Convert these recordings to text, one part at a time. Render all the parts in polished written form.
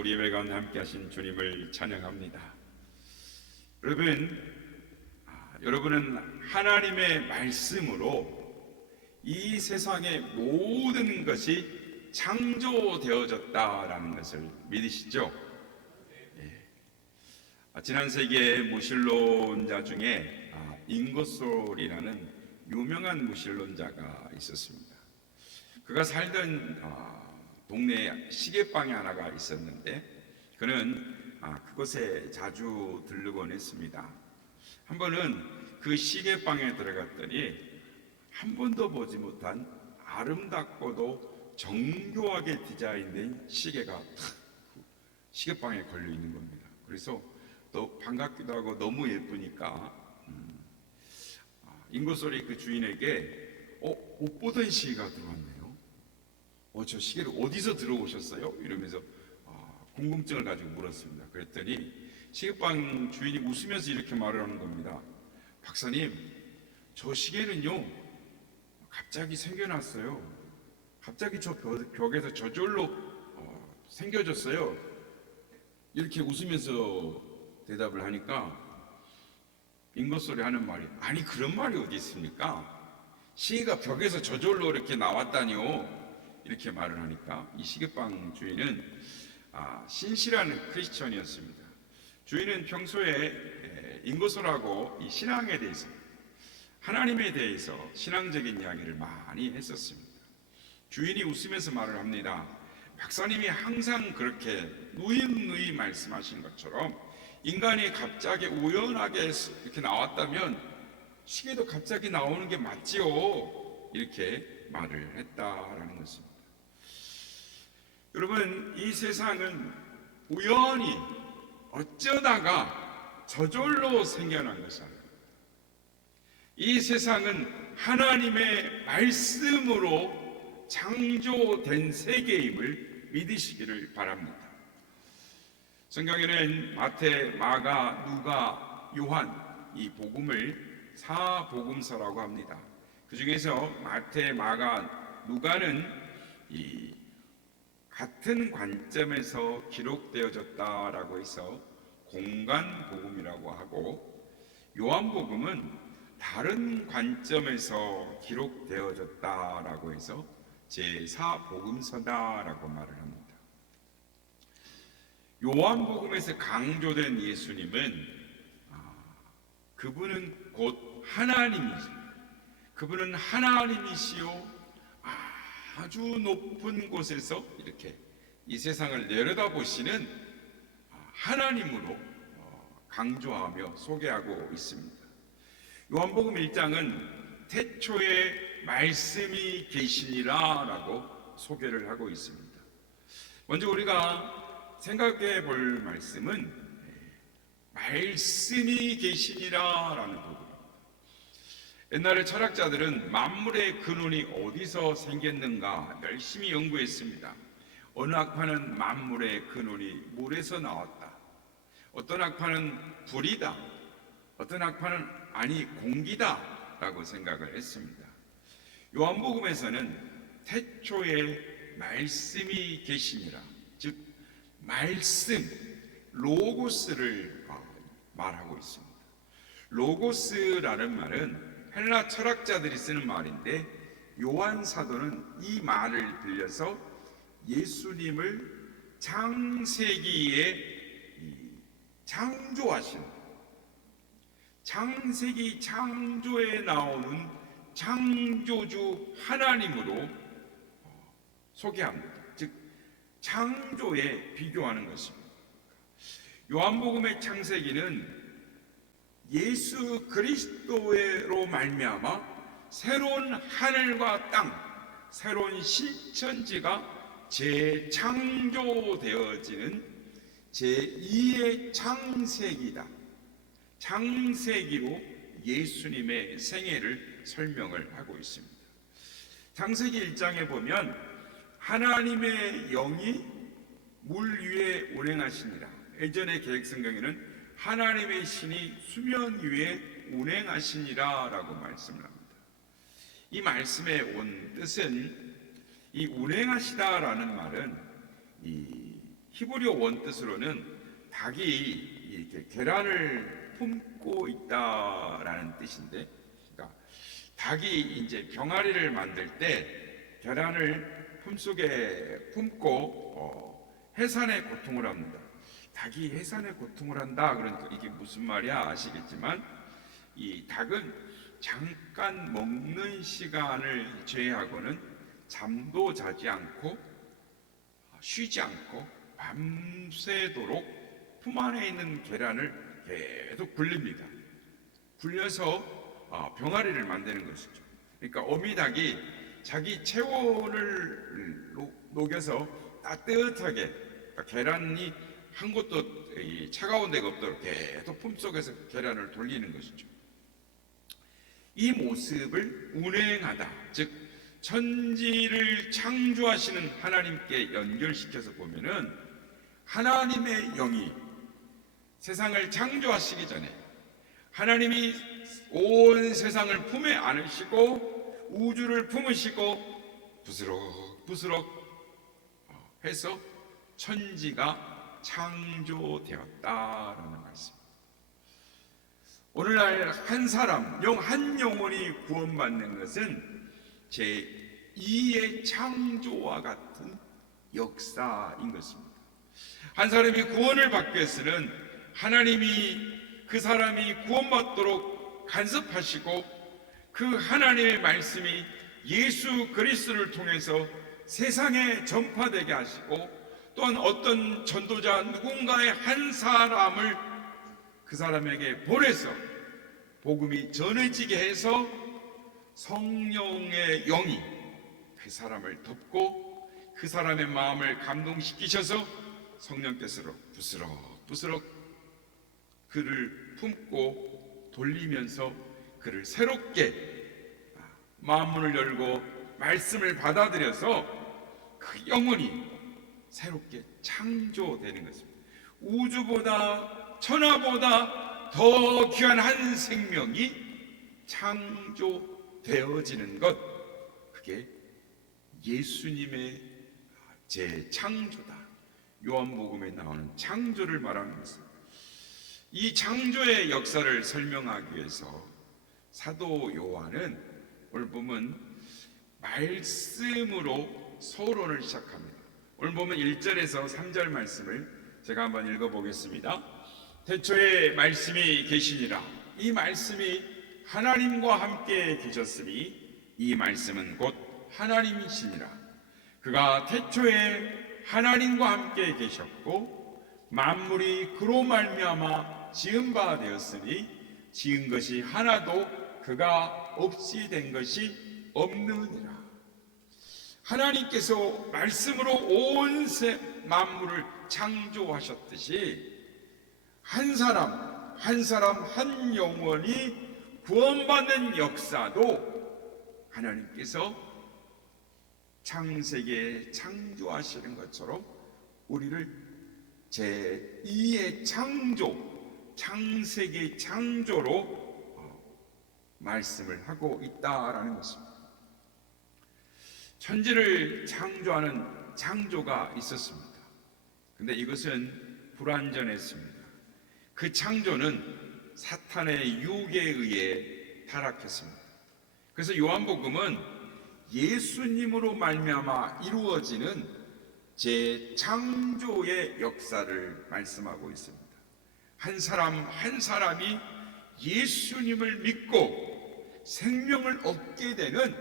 우리 예배 가운데 함께 하신 주님을 찬양합니다. 여러분은 하나님의 말씀으로 이 세상의 모든 것이 창조되어졌다라는 것을 믿으시죠? 지난 세기의 무신론자 중에 잉거솔이라는 유명한 무신론자가 있었습니다. 그가 살던 동네에 시계방이 하나가 있었는데 그는 그곳에 자주 들르곤 했습니다. 한 번은 그 시계방에 들어갔더니 한 번도 보지 못한 아름답고도 정교하게 디자인된 시계가 탁 시계방에 걸려 있는 겁니다. 그래서 또 반갑기도 하고 너무 예쁘니까 잉거솔이 그 주인에게 못 보던 시계가 들어왔네요. 저 시계를 어디서 들어오셨어요? 이러면서 궁금증을 가지고 물었습니다. 그랬더니 시계방 주인이 웃으면서 이렇게 말을 하는 겁니다. 박사님, 저 시계는요 갑자기 생겨났어요. 갑자기 저 벽에서 저절로 생겨졌어요. 이렇게 웃으면서 대답을 하니까 잉거솔이 하는 말이, 아니 그런 말이 어디 있습니까? 시계가 벽에서 저절로 이렇게 나왔다니요. 이렇게 말을 하니까 이 시계방 주인은 신실한 크리스천이었습니다. 주인은 평소에 잉거솔하고 이 신앙에 대해서, 하나님에 대해서 신앙적인 이야기를 많이 했었습니다. 주인이 웃으면서 말을 합니다. 박사님이 항상 그렇게 누이 말씀하신 것처럼 인간이 갑자기 우연하게 이렇게 나왔다면 시계도 갑자기 나오는 게 맞지요. 이렇게 말을 했다라는 것입니다. 여러분, 이 세상은 우연히 어쩌다가 저절로 생겨난 것이 아니에요. 이 세상은 하나님의 말씀으로 창조된 세계임을 믿으시기를 바랍니다. 성경에는 마태, 마가, 누가, 요한 이 복음을 사복음서라고 합니다. 그 중에서 마태, 마가, 누가는 이 같은 관점에서 기록되어졌다라고 해서 공간 복음이라고 하고, 요한복음은 다른 관점에서 기록되어졌다라고 해서 제4복음서다라고 말을 합니다. 요한복음에서 강조된 예수님은 그분은 곧 그분은 하나님이시요 아주 높은 곳에서 이렇게 이 세상을 내려다보시는 하나님으로 강조하며 소개하고 있습니다. 요한복음 1장은 태초에 말씀이 계시니라 라고 소개를 하고 있습니다. 먼저 우리가 생각해 볼 말씀은 말씀이 계시니라 라는 부분입니다. 옛날에 철학자들은 만물의 근원이 어디서 생겼는가 열심히 연구했습니다. 어느 학파는 만물의 근원이 물에서 나왔다. 어떤 학파는 불이다. 어떤 학파는 아니 공기다 라고 생각을 했습니다. 요한복음에서는 태초에 말씀이 계시니라, 즉 말씀, 로고스를 말하고 있습니다. 로고스라는 말은 헬라 철학자들이 쓰는 말인데 요한 사도는 이 말을 빌려서 예수님을 창세기에 창조하신, 창세기 창조에 나오는 창조주 하나님으로 소개합니다. 즉 창조에 비교하는 것입니다. 요한복음의 창세기는 예수 그리스도로 말미암아 새로운 하늘과 땅, 새로운 신천지가 재창조되어지는 제2의 창세기다. 창세기로 예수님의 생애를 설명을 하고 있습니다. 창세기 1장에 보면 하나님의 영이 물 위에 운행하시니라. 예전의 계획성경에는 하나님의 신이 수면 위에 운행하시니라 라고 말씀을 합니다. 이 말씀의 온 뜻은, 이 운행하시다라는 말은 이 히브리어 원뜻으로는 닭이 이렇게 계란을 품고 있다라는 뜻인데, 그러니까 닭이 이제 병아리를 만들 때 계란을 품속에 품고 해산의 고통을 합니다. 닭이 해산의 고통을 한다. 그러니까 이게 무슨 말이야 아시겠지만, 이 닭은 잠깐 먹는 시간을 제외하고는 잠도 자지 않고 쉬지 않고 밤새도록 품 안에 있는 계란을 계속 굴립니다. 굴려서 병아리를 만드는 것이죠. 그러니까 어미닭이 자기 체온을 녹여서 따뜻하게, 그러니까 계란이 한 곳도 차가운 데가 없도록 계속 품속에서 계란을 돌리는 것이죠. 이 모습을 운행하다, 즉 천지를 창조하시는 하나님께 연결시켜서 보면은 하나님의 영이 세상을 창조하시기 전에 하나님이 온 세상을 품에 안으시고 우주를 품으시고 부스럭부스럭 해서 천지가 창조되었다라는 말씀. 오늘날 한 사람, 한 영혼이 구원받는 것은 제2의 창조와 같은 역사인 것입니다. 한 사람이 구원을 받기 위해서는 하나님이 그 사람이 구원받도록 간섭하시고 그 하나님의 말씀이 예수 그리스도를 통해서 세상에 전파되게 하시고, 또한 어떤 전도자 누군가의 한 사람을 그 사람에게 보내서 복음이 전해지게 해서 성령의 영이 그 사람을 덮고 그 사람의 마음을 감동시키셔서 성령께서 부스럭부스럭 그를 품고 돌리면서 그를 새롭게 마음문을 열고 말씀을 받아들여서 그 영혼이 새롭게 창조되는 것입니다. 우주보다 천하보다 더 귀한 한 생명이 창조되어지는 것, 그게 예수님의 재창조다. 요한복음에 나오는 창조를 말하는 것입니다. 이 창조의 역사를 설명하기 위해서 사도 요한은 오늘 보면 말씀으로 서론을 시작합니다. 오늘 보면 1절에서 3절 말씀을 제가 한번 읽어보겠습니다. 태초에 말씀이 계시니라. 이 말씀이 하나님과 함께 계셨으니 이 말씀은 곧 하나님이시니라. 그가 태초에 하나님과 함께 계셨고 만물이 그로 말미암아 지은 바 되었으니 지은 것이 하나도 그가 없이 된 것이 없느니라. 하나님께서 말씀으로 온 만물을 창조하셨듯이 한 사람 한 영혼이 구원받는 역사도 하나님께서 창세기에 창조하시는 것처럼 우리를 제2의 창조, 창세기 창조로 말씀을 하고 있다라는 것입니다. 천지를 창조하는 창조가 있었습니다. 근데 이것은 불완전했습니다. 그 창조는 사탄의 유혹에 의해 타락했습니다. 그래서 요한복음은 예수님으로 말미암아 이루어지는 재창조의 역사를 말씀하고 있습니다. 한 사람이 예수님을 믿고 생명을 얻게 되는,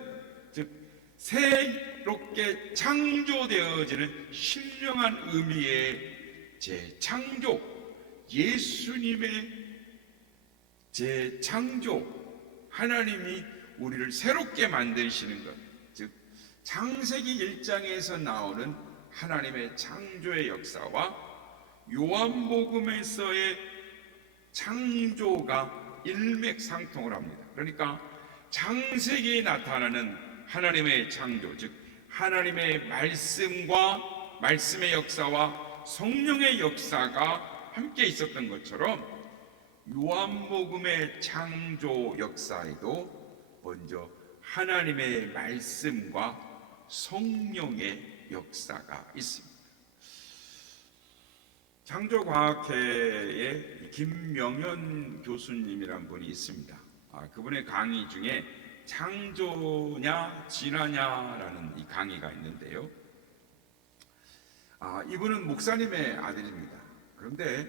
즉 새롭게 창조되어지는 신령한 의미의 재창조, 예수님의 재창조, 하나님이 우리를 새롭게 만드시는 것, 즉 창세기 1장에서 나오는 하나님의 창조의 역사와 요한복음에서의 창조가 일맥상통을 합니다. 그러니까 창세기에 나타나는 하나님의 창조, 즉 하나님의 말씀과 말씀의 역사와 성령의 역사가 함께 있었던 것처럼 요한복음의 창조 역사에도 먼저 하나님의 말씀과 성령의 역사가 있습니다. 창조과학회에 김명현 교수님이란 분이 있습니다. 그분의 강의 중에 창조냐 진화냐라는 이 강의가 있는데요. 이분은 목사님의 아들입니다. 그런데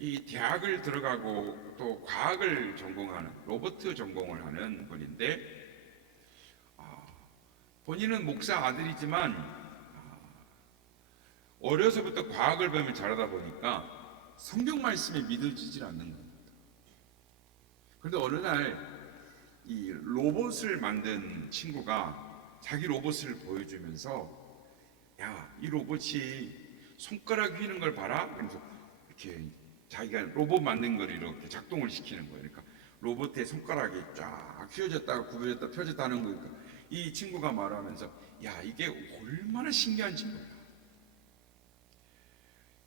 이 대학을 들어가고 또 과학을 전공하는 로버트 전공을 하는 분인데 본인은 목사 아들이지만 어려서부터 과학을 배우며 자라다 보니까 성경 말씀이 믿어지질 않는 겁니다. 그런데 어느 날 이 로봇을 만든 친구가 자기 로봇을 보여주면서 야, 이 로봇이 손가락 휘는 걸 봐라. 그러면서 이렇게 자기가 로봇 만든 걸 이렇게 작동을 시키는 거예요. 그러니까 로봇의 손가락이 쫙 휘어졌다가 구부러졌다 펴졌다 하는 거니까 이 친구가 말하면서 야, 이게 얼마나 신기한지 몰라.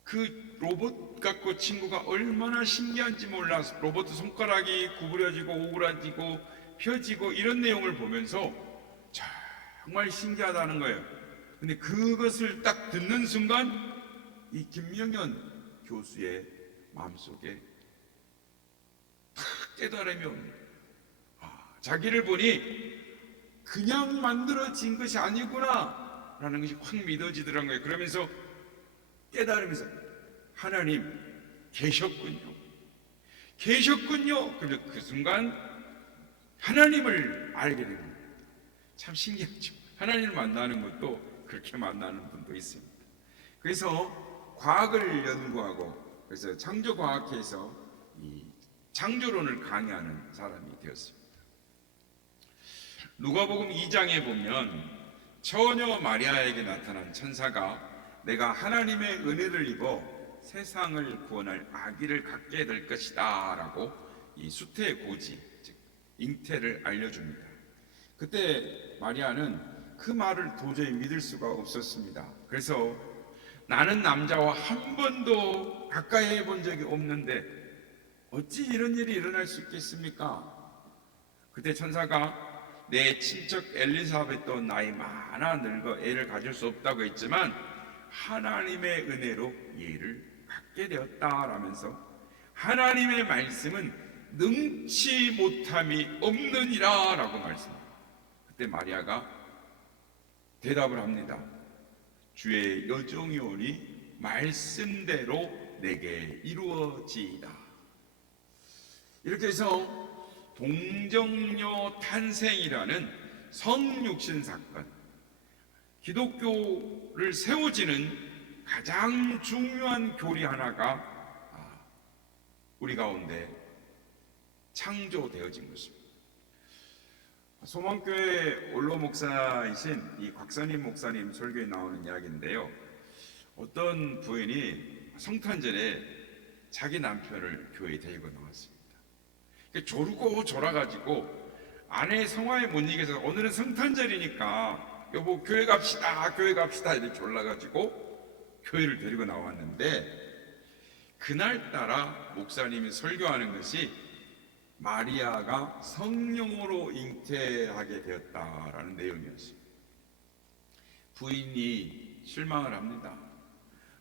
그 로봇 갖고 친구가 얼마나 신기한지 몰라서 로봇 손가락이 구부려지고 오그라지고 펴지고 이런 내용을 보면서 정말 신기하다는 거예요. 근데 그것을 딱 듣는 순간 이 김명현 교수의 마음속에 탁 깨달음이 옵니다. 자기를 보니 그냥 만들어진 것이 아니구나 라는 것이 확 믿어지더란 거예요. 그러면서 깨달으면서 하나님 계셨군요. 그런데 그 순간 하나님을 알게 됩니다. 참 신기하죠. 하나님을 만나는 것도 그렇게 만나는 분도 있습니다. 그래서 과학을 연구하고 그래서 창조과학회에서 이 창조론을 강의하는 사람이 되었습니다. 누가복음 2장에 보면 처녀 마리아에게 나타난 천사가 내가 하나님의 은혜를 입어 세상을 구원할 아기를 갖게 될 것이다 라고 이 수태의 고지, 즉 잉태를 알려줍니다. 그때 마리아는 그 말을 도저히 믿을 수가 없었습니다. 그래서 나는 남자와 한 번도 가까이 해본 적이 없는데 어찌 이런 일이 일어날 수 있겠습니까? 그때 천사가 내 친척 엘리사벳도 나이 많아 늙어 애를 가질 수 없다고 했지만 하나님의 은혜로 얘를 갖게 되었다라면서 하나님의 말씀은 능치 못함이 없느니라 라고 말씀합니다. 그때 마리아가 대답을 합니다. 주의 여종이 오니 말씀대로 내게 이루어지이다. 이렇게 해서 동정녀 탄생이라는 성육신 사건, 기독교를 세워지는 가장 중요한 교리 하나가 우리 가운데 창조되어진 것입니다. 소망교회 원로 목사이신 이 곽선임 목사님 설교에 나오는 이야기인데요. 어떤 부인이 성탄절에 자기 남편을 교회에 데리고 나왔습니다. 조르고 졸아가지고 아내 성화에 못 이겨서 오늘은 성탄절이니까 여보 교회 갑시다 이렇게 졸라가지고 교회를 데리고 나왔는데 그날따라 목사님이 설교하는 것이 마리아가 성령으로 잉태하게 되었다라는 내용이었습니다. 부인이 실망을 합니다.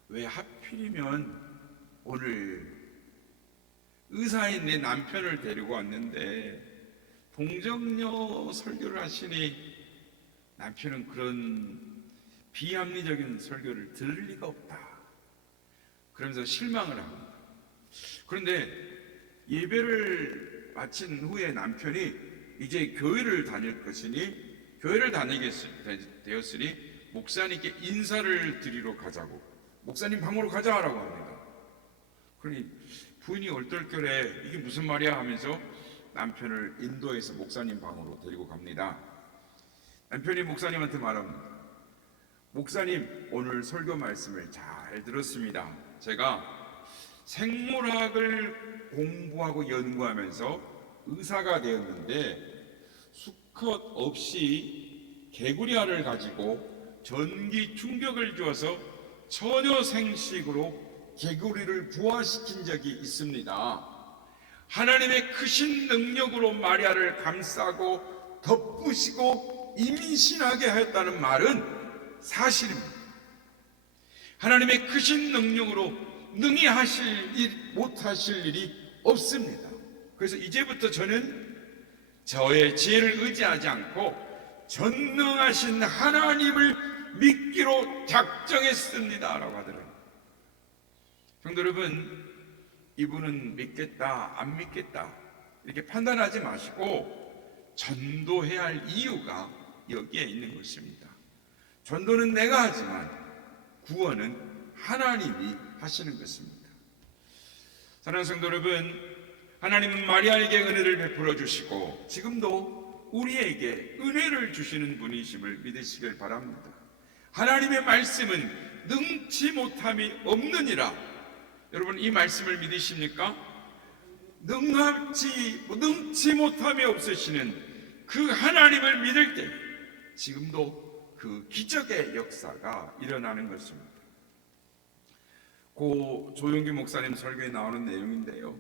왜 하필이면 오늘 의사인 내 남편을 데리고 왔는데 동정녀 설교를 하시니 남편은 그런 비합리적인 설교를 들을 리가 없다. 그러면서 실망을 합니다. 그런데 예배를 마친 후에 남편이 이제 교회를 다닐 것이니 교회를 다니게 되었으니 목사님께 인사를 드리러 가자고 목사님 방으로 가자라고 합니다. 그러니 부인이 얼떨결에 이게 무슨 말이야 하면서 남편을 인도해서 목사님 방으로 데리고 갑니다. 남편이 목사님한테 말합니다. 목사님 오늘 설교 말씀을 잘 들었습니다. 제가 생물학을 공부하고 연구하면서 의사가 되었는데 수컷 없이 개구리알을 가지고 전기 충격을 주어서 처녀 생식으로 개구리를 부화시킨 적이 있습니다. 하나님의 크신 능력으로 마리아를 감싸고 덮으시고 임신하게 하였다는 말은 사실입니다. 하나님의 크신 능력으로 능히 못하실 일이 없습니다. 그래서 이제부터 저는 저의 지혜를 의지하지 않고 전능하신 하나님을 믿기로 작정했습니다 라고 하더라고요. 성도 여러분, 이분은 믿겠다 안 믿겠다 이렇게 판단하지 마시고 전도해야 할 이유가 여기에 있는 것입니다. 전도는 내가 하지만 구원은 하나님이 하시는 것입니다. 사랑하는 성도 여러분, 하나님은 마리아에게 은혜를 베풀어 주시고 지금도 우리에게 은혜를 주시는 분이심을 믿으시길 바랍니다. 하나님의 말씀은 능치 못함이 없느니라. 여러분, 이 말씀을 믿으십니까? 능치 못함이 없으시는 그 하나님을 믿을 때 지금도 그 기적의 역사가 일어나는 것입니다. 고 조용기 목사님 설교에 나오는 내용인데요,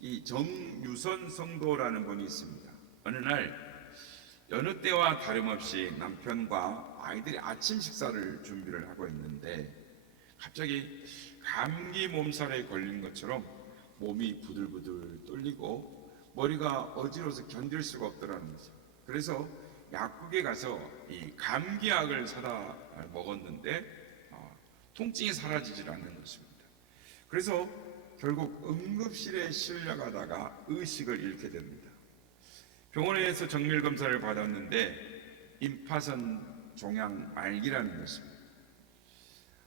이 정유선 성도라는 분이 있습니다. 어느 날 여느 때와 다름없이 남편과 아이들이 아침 식사를 준비를 하고 있는데 갑자기 감기 몸살에 걸린 것처럼 몸이 부들부들 떨리고 머리가 어지러워서 견딜 수가 없더라는 거죠. 그래서 약국에 가서 이 감기약을 사다 먹었는데 통증이 사라지질 않는 것입니다. 그래서 결국 응급실에 실려가다가 의식을 잃게 됩니다. 병원에서 정밀 검사를 받았는데 임파선 종양 말기라는 것입니다.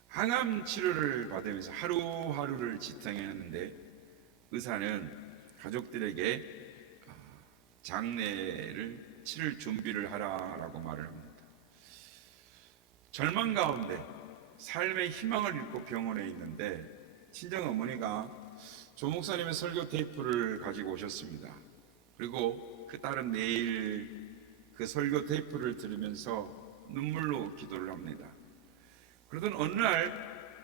항암 치료를 받으면서 하루하루를 지탱해야 하는데 의사는 가족들에게 장례를 치를 준비를 하라라고 말을 합니다. 절망 가운데 삶의 희망을 잃고 병원에 있는데 친정 어머니가 조 목사님의 설교 테이프를 가지고 오셨습니다. 그리고 그 딸은 매일 그 설교 테이프를 들으면서 눈물로 기도를 합니다. 그러던 어느 날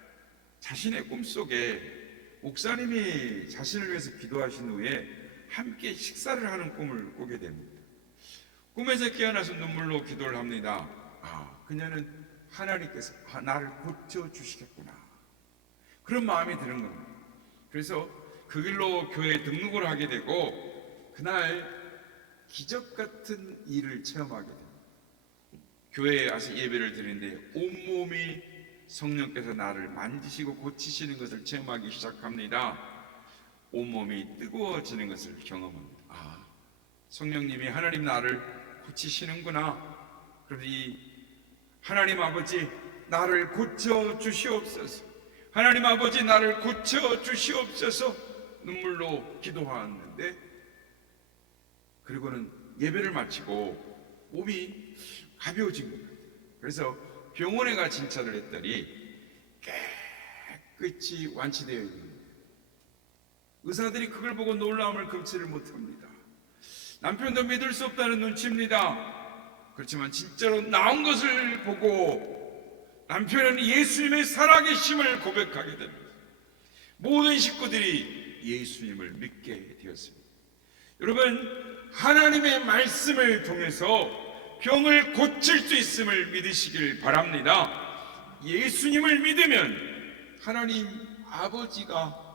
자신의 꿈속에 목사님이 자신을 위해서 기도하신 후에 함께 식사를 하는 꿈을 꾸게 됩니다. 꿈에서 깨어나서 눈물로 기도를 합니다. 그녀는 하나님께서 나를 고쳐주시겠구나, 그런 마음이 드는 겁니다. 그래서 그 길로 교회에 등록을 하게 되고 그날 기적 같은 일을 체험하게 됩니다. 교회에 와서 예배를 드리는데 온몸이 성령께서 나를 만지시고 고치시는 것을 체험하기 시작합니다. 온몸이 뜨거워지는 것을 경험합니다. 성령님이 하나님 나를 고치시는구나. 그래서 이 하나님 아버지 나를 고쳐 주시옵소서, 하나님 아버지 나를 고쳐 주시옵소서 눈물로 기도하는데, 그리고는 예배를 마치고 몸이 가벼워진 겁니다. 그래서 병원에 가 진찰을 했더니 깨끗이 완치되어 있는 거예요. 의사들이 그걸 보고 놀라움을 금치를 못합니다. 남편도 믿을 수 없다는 눈치입니다. 그렇지만 진짜로 나온 것을 보고 남편은 예수님의 살아계심을 고백하게 됩니다. 모든 식구들이 예수님을 믿게 되었습니다. 여러분, 하나님의 말씀을 통해서 병을 고칠 수 있음을 믿으시길 바랍니다. 예수님을 믿으면 하나님 아버지가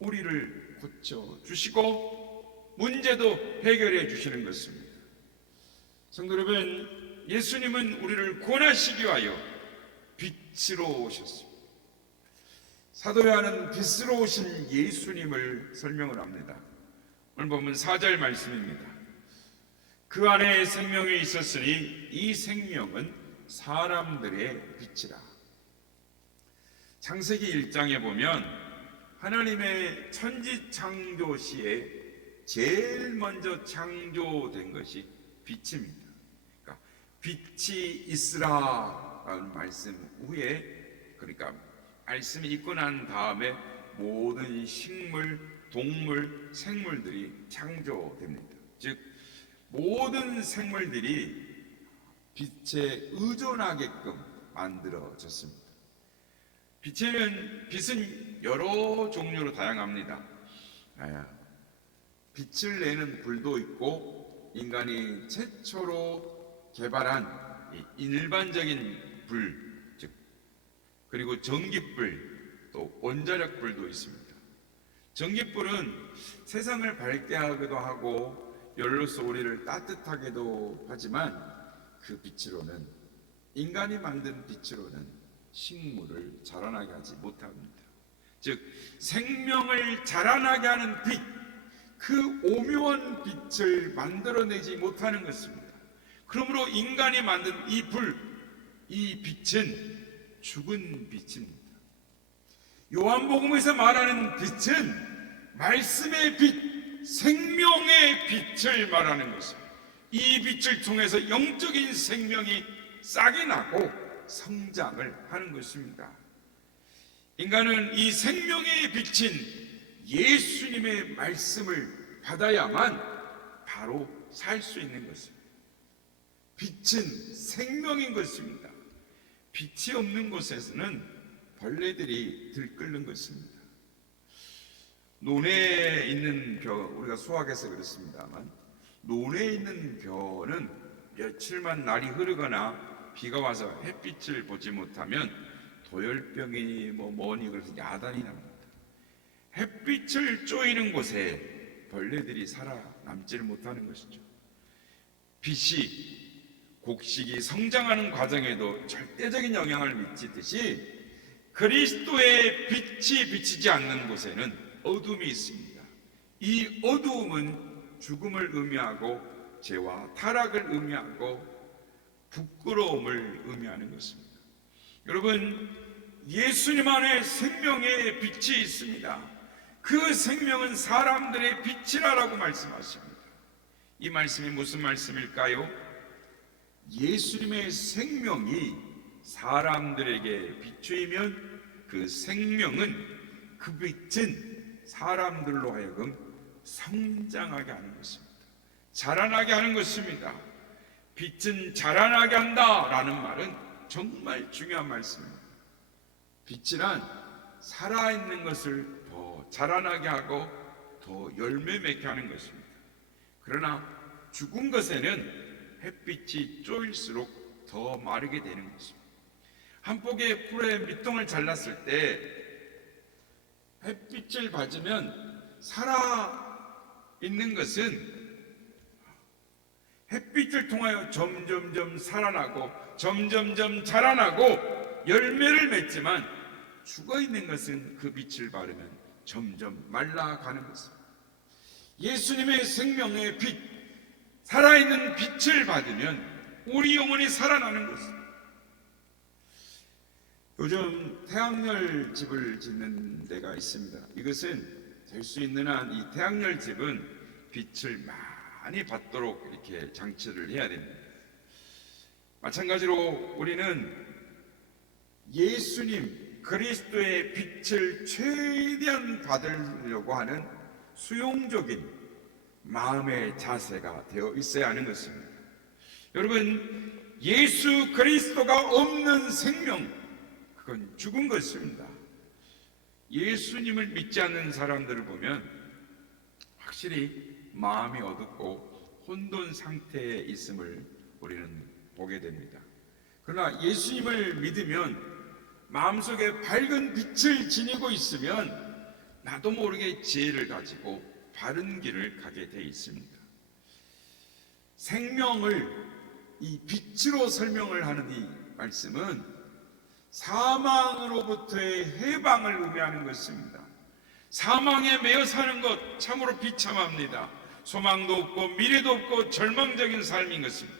우리를 고쳐주시고 문제도 해결해 주시는 것입니다. 성도 여러분, 예수님은 우리를 구원하시기 위하여 빛으로 오셨습니다. 사도 요한은 빛으로 오신 예수님을 설명을 합니다. 오늘 보면 4절 말씀입니다. 그 안에 생명이 있었으니 이 생명은 사람들의 빛이라. 창세기 1장에 보면 하나님의 천지 창조 시에 제일 먼저 창조된 것이 빛입니다. 그러니까 빛이 있으라라는 말씀 후에, 그러니까 말씀이 있고 난 다음에 모든 식물, 동물, 생물들이 창조됩니다. 즉 모든 생물들이 빛에 의존하게끔 만들어졌습니다. 빛은 여러 종류로 다양합니다. 빛을 내는 불도 있고 인간이 최초로 개발한 일반적인 불, 즉 그리고 전기불, 또 원자력 불도 있습니다. 전기불은 세상을 밝게 하기도 하고 열로서 우리를 따뜻하게도 하지만 그 빛으로는, 인간이 만든 빛으로는 식물을 자라나게 하지 못합니다. 즉 생명을 자라나게 하는 빛, 그 오묘한 빛을 만들어내지 못하는 것입니다. 그러므로 인간이 만든 이 불, 이 빛은 죽은 빛입니다. 요한복음에서 말하는 빛은 말씀의 빛, 생명의 빛을 말하는 것입니다. 이 빛을 통해서 영적인 생명이 싹이 나고 성장을 하는 것입니다. 인간은 이 생명의 빛인 예수님의 말씀을 받아야만 바로 살 수 있는 것입니다. 빛은 생명인 것입니다. 빛이 없는 곳에서는 벌레들이 들끓는 것입니다. 논에 있는 벼, 우리가 수학에서 그렇습니다만 논에 있는 벼는 며칠만 날이 흐르거나 비가 와서 햇빛을 보지 못하면 도열병이 뭐니 그래서 야단이 납니다. 햇빛을 쬐이는 곳에 벌레들이 살아남지를 못하는 것이죠. 빛이 곡식이 성장하는 과정에도 절대적인 영향을 미치듯이 그리스도의 빛이 비치지 않는 곳에는 어둠이 있습니다. 이 어두움은 죽음을 의미하고 죄와 타락을 의미하고 부끄러움을 의미하는 것입니다. 여러분, 예수님 안에 생명의 빛이 있습니다. 그 생명은 사람들의 빛이라고 말씀하십니다. 이 말씀이 무슨 말씀일까요? 예수님의 생명이 사람들에게 비추이면 그 생명은, 그 빛은 사람들로 하여금 성장하게 하는 것입니다. 자라나게 하는 것입니다. 빛은 자라나게 한다라는 말은 정말 중요한 말씀입니다. 빛이란 살아있는 것을 더 자라나게 하고 더 열매 맺게 하는 것입니다. 그러나 죽은 것에는 햇빛이 쪼일수록 더 마르게 되는 것입니다. 한 폭의 풀에 밑동을 잘랐을 때 햇빛을 받으면 살아있는 것은 햇빛을 통하여 점점점 살아나고 점점점 자라나고 열매를 맺지만, 죽어있는 것은 그 빛을 바르면 점점 말라가는 것입니다. 예수님의 생명의 빛, 살아있는 빛을 받으면 우리 영혼이 살아나는 것입니다. 요즘 태양열 집을 짓는 데가 있습니다. 이것은 될 수 있는 한 이 태양열 집은 빛을 많이 받도록 이렇게 장치를 해야 됩니다. 마찬가지로 우리는 예수님 그리스도의 빛을 최대한 받으려고 하는 수용적인 마음의 자세가 되어 있어야 하는 것입니다. 여러분, 예수 그리스도가 없는 생명, 그건 죽은 것입니다. 예수님을 믿지 않는 사람들을 보면 확실히 마음이 어둡고 혼돈 상태에 있음을 우리는 보게 됩니다. 그러나 예수님을 믿으면 마음속에 밝은 빛을 지니고 있으면 나도 모르게 지혜를 가지고 바른 길을 가게 돼 있습니다. 생명을 이 빛으로 설명을 하는 이 말씀은 사망으로부터의 해방을 의미하는 것입니다. 사망에 매여 사는 것 참으로 비참합니다. 소망도 없고 미래도 없고 절망적인 삶인 것입니다.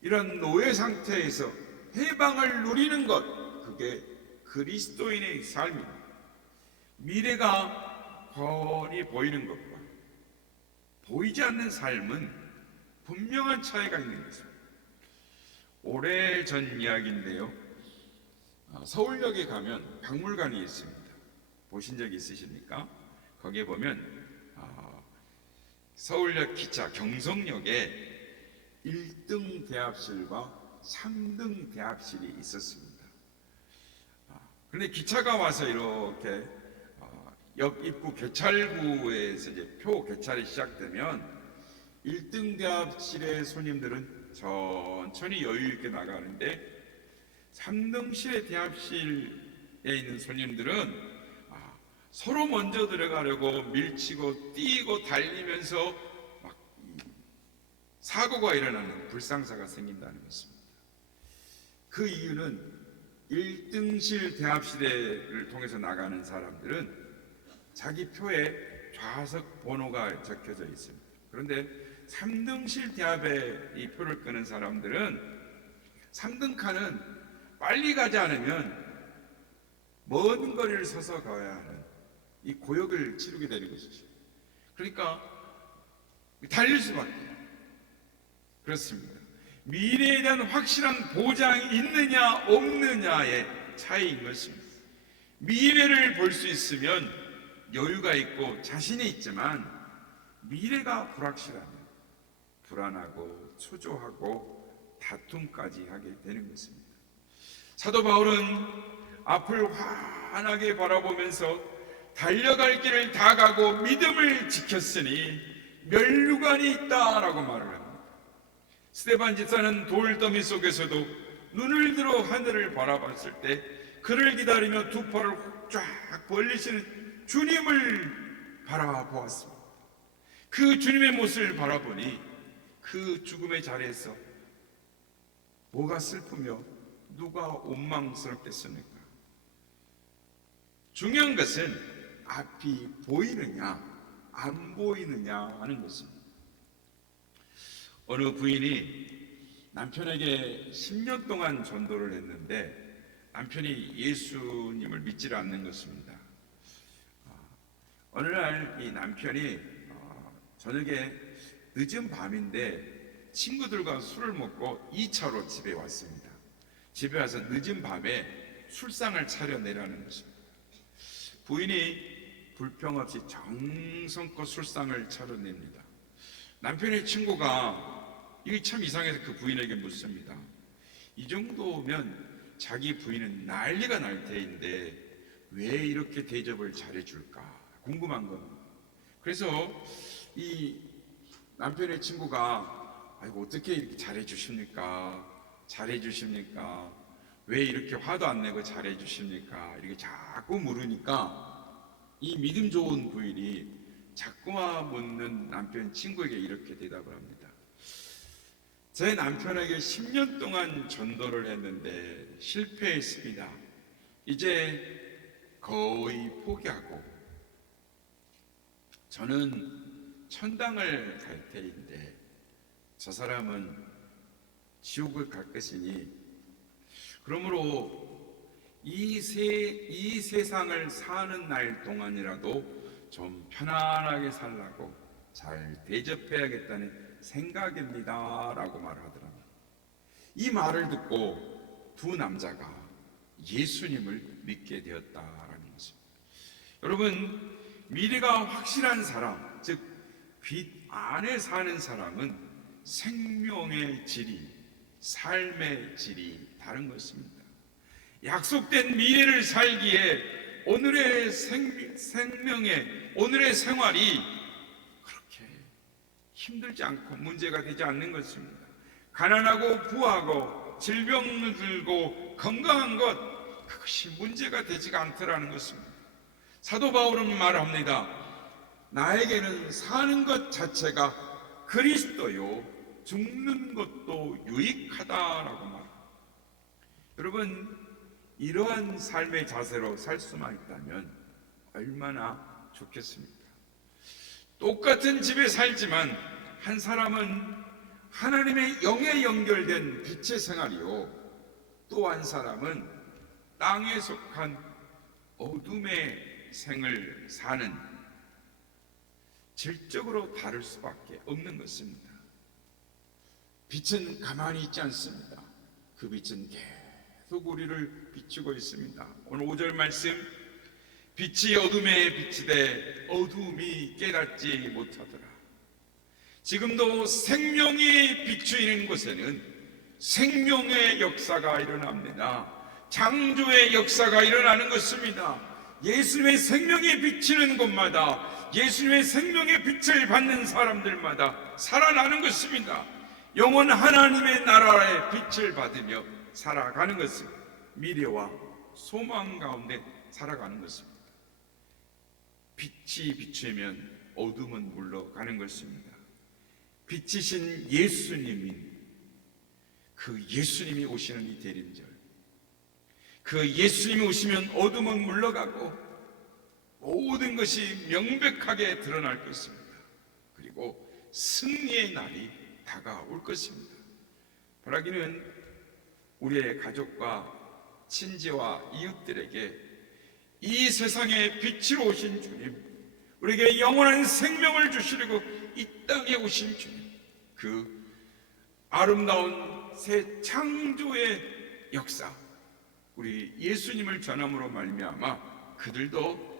이런 노예 상태에서 해방을 누리는 것, 그게 그리스도인의 삶입니다. 미래가 훤히 보이는 것과 보이지 않는 삶은 분명한 차이가 있는 것입니다. 오래전 이야기인데요, 서울역에 가면 박물관이 있습니다. 보신 적 있으십니까? 거기에 보면 서울역 기차 경성역에 1등 대합실과 3등 대합실이 있었습니다. 그런데 기차가 와서 이렇게 역 입구 개찰구에서 이제 표 개찰이 시작되면 1등 대합실의 손님들은 천천히 여유 있게 나가는데 3등실의 대합실 있는 손님들은 서로 먼저 들어가려고 밀치고 뛰고 달리면서 막 사고가 일어나는 불상사가 생긴다는 것입니다. 그 이유는 1등실 대합시대를 통해서 나가는 사람들은 자기 표에 좌석 번호가 적혀져 있습니다. 그런데 3등실 대합에 이 표를 끄는 사람들은 3등 칸은 빨리 가지 않으면 먼 거리를 서서 가야 하는 이 고역을 치르게 되는 것이죠. 그러니까 달릴 수밖에. 그렇습니다. 미래에 대한 확실한 보장이 있느냐 없느냐의 차이인 것입니다. 미래를 볼 수 있으면 여유가 있고 자신이 있지만 미래가 불확실하면 불안하고 초조하고 다툼까지 하게 되는 것입니다. 사도 바울은 앞을 환하게 바라보면서 달려갈 길을 다 가고 믿음을 지켰으니 면류관이 있다라고 말을 합니다. 스데반 집사는 돌더미 속에서도 눈을 들어 하늘을 바라봤을 때 그를 기다리며 두 팔을 쫙 벌리시는 주님을 바라보았습니다. 그 주님의 모습을 바라보니 그 죽음의 자리에서 뭐가 슬프며 누가 원망스럽겠습니까? 중요한 것은 앞이 보이느냐 안 보이느냐 하는 것입니다. 어느 부인이 남편에게 10년 동안 전도를 했는데 남편이 예수님을 믿지 않는 것입니다. 어느 날 이 남편이 저녁에 늦은 밤인데 친구들과 술을 먹고 2차로 집에 왔습니다. 집에 와서 늦은 밤에 술상을 차려내라는 것입니다. 부인이 불평 없이 정성껏 술상을 차려냅니다. 남편의 친구가 이게 참 이상해서 그 부인에게 묻습니다. 이 정도면 자기 부인은 난리가 날 테인데 왜 이렇게 대접을 잘해줄까 궁금한 겁니다. 그래서 이 남편의 친구가 아이고 어떻게 이렇게 잘해주십니까? 잘해주십니까? 왜 이렇게 화도 안 내고 잘해주십니까? 이렇게 자꾸 물으니까 이 믿음 좋은 부인이 자꾸만 묻는 남편 친구에게 이렇게 대답을 합니다. 제 남편에게 10년 동안 전도를 했는데 실패했습니다. 이제 거의 포기하고 저는 천당을 갈 테인데 저 사람은 지옥을 갈 것이니 그러므로 이 세상을 사는 날 동안이라도 좀 편안하게 살라고 잘 대접해야겠다는 생각입니다 라고 말을 하더랍니다. 이 말을 듣고 두 남자가 예수님을 믿게 되었다라는 것입니다. 여러분, 미래가 확실한 사람, 즉 빛 안에 사는 사람은 생명의 질이, 삶의 질이 다른 것입니다. 약속된 미래를 살기에 오늘의 생명의 오늘의 생활이 그렇게 힘들지 않고 문제가 되지 않는 것입니다. 가난하고 부하고 질병을 들고 건강한 것 그것이 문제가 되지가 않더라는 것입니다. 사도 바울은 말합니다. 나에게는 사는 것 자체가 그리스도요 죽는 것도 유익하다라고 말합니다. 여러분 이러한 삶의 자세로 살 수만 있다면 얼마나 좋겠습니까? 똑같은 집에 살지만 한 사람은 하나님의 영에 연결된 빛의 생활이요 또 한 사람은 땅에 속한 어둠의 생을 사는 질적으로 다를 수밖에 없는 것입니다. 빛은 가만히 있지 않습니다. 그 빛은 계속 우리를 비추고 있습니다. 오늘 5절 말씀 빛이 어둠에 비치되 어둠이 깨닫지 못하더라. 지금도 생명이 비추이는 곳에는 생명의 역사가 일어납니다. 창조의 역사가 일어나는 것입니다. 예수님의 생명이 비치는 곳마다 예수님의 생명의 빛을 받는 사람들마다 살아나는 것입니다. 영원 하나님의 나라의 빛을 받으며 살아가는 것입니다. 미래와 소망 가운데 살아가는 것입니다. 빛이 비추면 어둠은 물러가는 것입니다. 빛이신 예수님이, 그 예수님이 오시는 이 대림절, 그 예수님이 오시면 어둠은 물러가고 모든 것이 명백하게 드러날 것입니다. 그리고 승리의 날이 다가올 것입니다. 바라기는 우리의 가족과 친지와 이웃들에게 이 세상에 빛으로 오신 주님, 우리에게 영원한 생명을 주시려고 이 땅에 오신 주님, 그 아름다운 새 창조의 역사, 우리 예수님을 전함으로 말미암아 그들도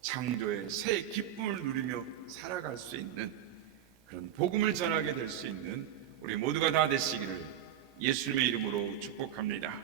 창조의 새 기쁨을 누리며 살아갈 수 있는 그런 복음을 전하게 될 수 있는 우리 모두가 다 되시기를 예수님의 이름으로 축복합니다.